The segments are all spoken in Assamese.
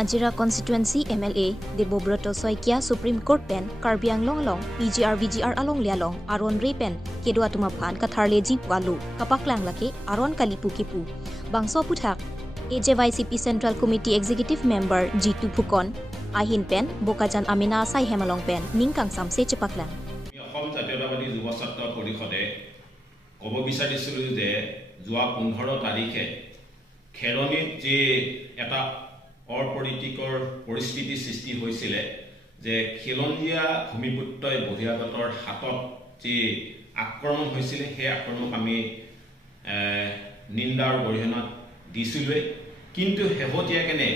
Najira Constituency MLA Debobroto Soikia Supreme Court Pen Karbiang Longlong PGR VGR Along Lialong Aron Repen Kedua Tumaphan Katharleji Walu Kapaklang Lake Aron Kalipu Kipu Bangso Puthak AJYCP Central Committee Executive Member G2 Phukon Ahin Pen Bokajan Amina Sai Hemalong Pen Ningkang Samse Chepaklang Assam জাতীয়তাবাদী যুৱ ছাত্ৰ পৰিষদে ক'ব বিচাৰিছিলোঁ যে যোৱা 15 তাৰিখে খেৰনিত যে এটা অপৰিতিকৰ পৰিস্থিতি সৃষ্টি হৈছিল যে খিলঞ্জীয়া ভূমিপুত্ৰই বহিৰাগতৰ হাতত যে আক্ৰমণ হৈছিল সেই আক্ৰমণক আমি নিন্দাৰ গৰিহণা দিছিলোঁ কিন্তু শেহতীয়াকৈ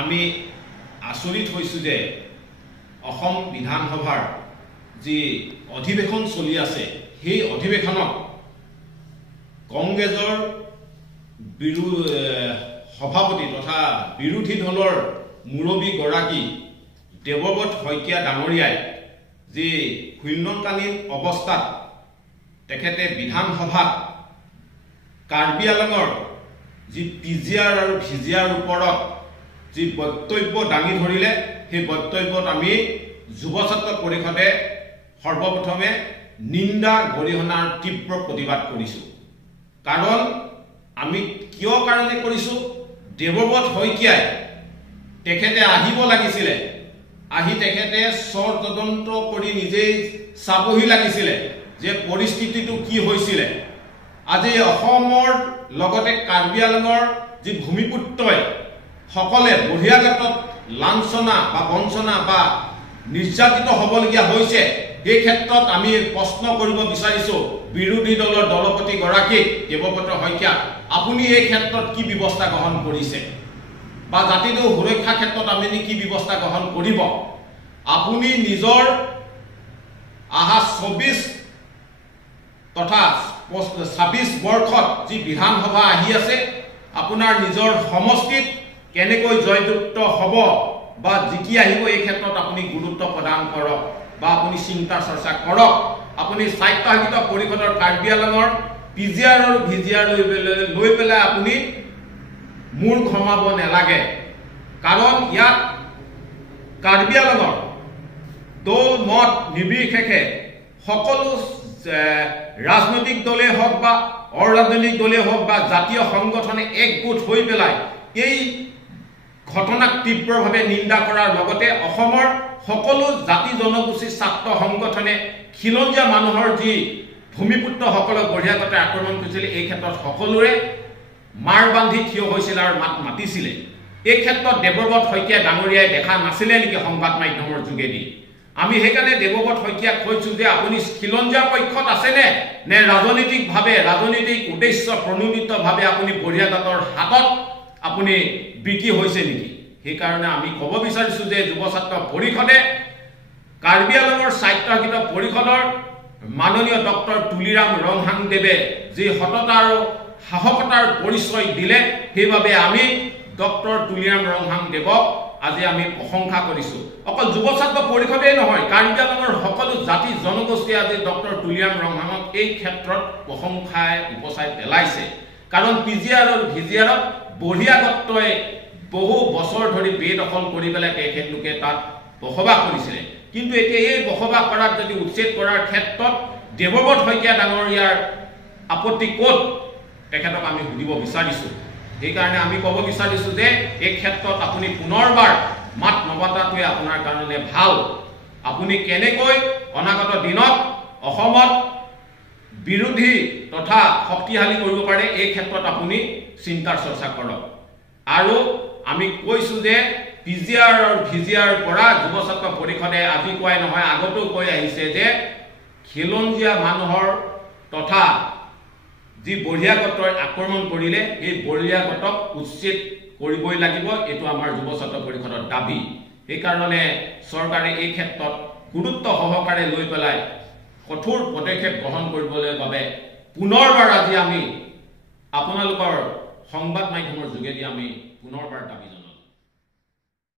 আমি আচৰিত হৈছোঁ যে অসম বিধানসভাৰ যে অধিবেশন চলি আছে সেই অধিবেশনত কংগ্ৰেছৰ সভাপতি তথা বিৰোধী দলৰ মুৰব্বী গৰাকী দেৱব্ৰত শইকীয়া ডাঙৰীয়াই যে শূন্যকালীন অৱস্থাত তেখেতে বিধানসভাত কাৰ্বি আংলঙৰ যি পিজিআৰ আৰু ভিজিআৰ ওপৰত যি বক্তব্য দাঙি ধৰিলে সেই বক্তব্যত আমি যুৱ ছাত্ৰ পৰিষদে সৰ্বপ্ৰথমে নিন্দা গৰিহণাৰ তীব্ৰ প্ৰতিবাদ কৰিছোঁ কাৰণ আমি কিয় কাৰণে কৰিছোঁ দেৱব্ৰত শইকীয়াই তেখেতে আহিব লাগিছিল আহি তেখেতে স্বৰ তদন্ত কৰি নিজেই চাবহি লাগিছিল যে পৰিস্থিতিটো কি হৈছিল আজি অসমৰ লগতে কাৰ্বি আংলঙৰ যি ভূমিপুত্ৰই সকলে বহিৰাগতত লাঞ্ছনা বা বঞ্চনা বা নিৰ্যাতিত হ'বলগীয়া হৈছে এই ক্ষেত্ৰত আমি প্ৰশ্ন কৰিব বিচাৰিছো বিৰোধী দলৰ দলপতি গৰাকীক দেৱব্ৰত শইকীয়া আপুনি এই ক্ষেত্ৰত কি ব্যৱস্থা গ্ৰহণ কৰিছে বা জাতিটোৰ সুৰক্ষা ক্ষেত্ৰত আপুনি কি ব্যৱস্থা গ্ৰহণ কৰিব আপুনি নিজৰ আহা 24 তথা 26 বৰ্ষত যি বিধানসভা আহি আছে আপোনাৰ নিজৰ সমষ্টিত কেনেকৈ জয়যুক্ত হ'ব বা জিকি আহিব এই ক্ষেত্ৰত আপুনি গুৰুত্ব প্ৰদান কৰক বা আপুনি চিন্তা চৰ্চা কৰক আপুনি স্বায়ত্তশাসিত পৰিষদৰ কাৰ্বি আংলঙৰ পিজিআৰ আৰু ভিজিআৰ লৈ পেলাই আপুনি মূৰ ঘমাব নালাগে কাৰণ ইয়াত কাৰ্বি আংলঙৰ দল মত নিৰ্বিশেষে সকলো ৰাজনৈতিক দলে হওক বা অৰাজনৈতিক দলে হওক বা জাতীয় সংগঠনে একগোট হৈ পেলাই এই ঘটনাক তীব্ৰভাৱে নিন্দা কৰাৰ লগতে অসমৰ সকলো জাতি জনগোষ্ঠী ছাত্ৰ সংগঠনে খিলঞ্জীয়া মানুহৰ যি ভূমিপুত্ৰসকলক বহিৰাগতে আক্ৰমণ কৰিছিল এই ক্ষেত্ৰত সকলোৰে মাৰ বান্ধি থিয় হৈছিল আৰু মাত মাতিছিল এই ক্ষেত্ৰত দেৱব্ৰত শইকীয়া ডাঙৰীয়াই দেখা নাছিলে নেকি সংবাদ মাধ্যমৰ যোগেদি আমি সেইকাৰণে দেৱব্ৰত শইকীয়াক কৈছোঁ যে আপুনি খিলঞ্জীয়া পক্ষত আছেনে নে ৰাজনৈতিক উদ্দেশ্য প্ৰণোদিতভাৱে আপুনি বহিৰাগতৰ হাতত আপুনি বিকি হৈছে নেকি সেইকাৰণে আমি ক'ব বিচাৰিছোঁ যে যুৱ ছাত্ৰ পৰিষদে কাৰ্বি আংলঙৰ স্বায়ত্তশাসিত পৰিষদৰ মাননীয় ডক্টৰ তুলিৰাম ৰংহাংদেৱে যি সততা আৰু সাহসতাৰ পৰিচয় দিলে সেইবাবে আমি ডক্টৰ তুলিৰাম ৰংহাংদেৱক আজি আমি প্ৰশংসা কৰিছোঁ অকল যুৱ ছাত্ৰ পৰিষদেই নহয় কাৰ্বি আংলঙৰ সকলো জাতি জনগোষ্ঠীয়ে আজি ডক্টৰ তুলিৰাম ৰংহাঙক এই ক্ষেত্ৰত প্ৰশংসাই উপচাই পেলাইছে কাৰণ পিজিআৰ আৰু ভিজিআৰত বহিৰাগতই বহু বছৰ ধৰি বেদখল কৰি পেলাই তেখেতলোকে তাত বসবাস কৰিছিলে কিন্তু এতিয়া এই বসবাস কৰাত যদি উচ্ছেদ কৰাৰ ক্ষেত্ৰত দেৱব্ৰত শইকীয়া ডাঙৰীয়াৰ আপত্তি ক'ত তেখেতক আমি সুধিব বিচাৰিছোঁ সেইকাৰণে আমি ক'ব বিচাৰিছোঁ যে এই ক্ষেত্ৰত আপুনি পুনৰবাৰ মাত নমতাটোৱে আপোনাৰ কাৰণে ভাল আপুনি কেনেকৈ অনাগত দিনত অসমত বিৰোধী তথা শক্তিশালী কৰিব পাৰে এই ক্ষেত্ৰত আপুনি চিন্তাৰ চৰ্চা কৰক আৰু আমি কৈছোঁ যে পিজিআৰ আৰু ভিজিআৰ পৰা যুৱ ছাত্ৰ পৰিষদে আজি কোৱাই নহয় আগতেও কৈ আহিছে যে খিলঞ্জীয়া মানুহৰ তথা যি বহিৰাগতই আক্ৰমণ কৰিলে সেই বহিৰাগতক উচ্ছেদ কৰিবই লাগিব এইটো আমাৰ যুৱ ছাত্ৰ পৰিষদৰ দাবী সেইকাৰণে চৰকাৰে এই ক্ষেত্ৰত গুৰুত্ব সহকাৰে লৈ পেলাই কঠোৰ পদক্ষেপ গ্ৰহণ কৰিবলৈ বাবে পুনৰবাৰ আজি আমি আপোনালোকৰ সংবাদ মাধ্যমৰ যোগেদি আমি পুনৰবাৰ দাবী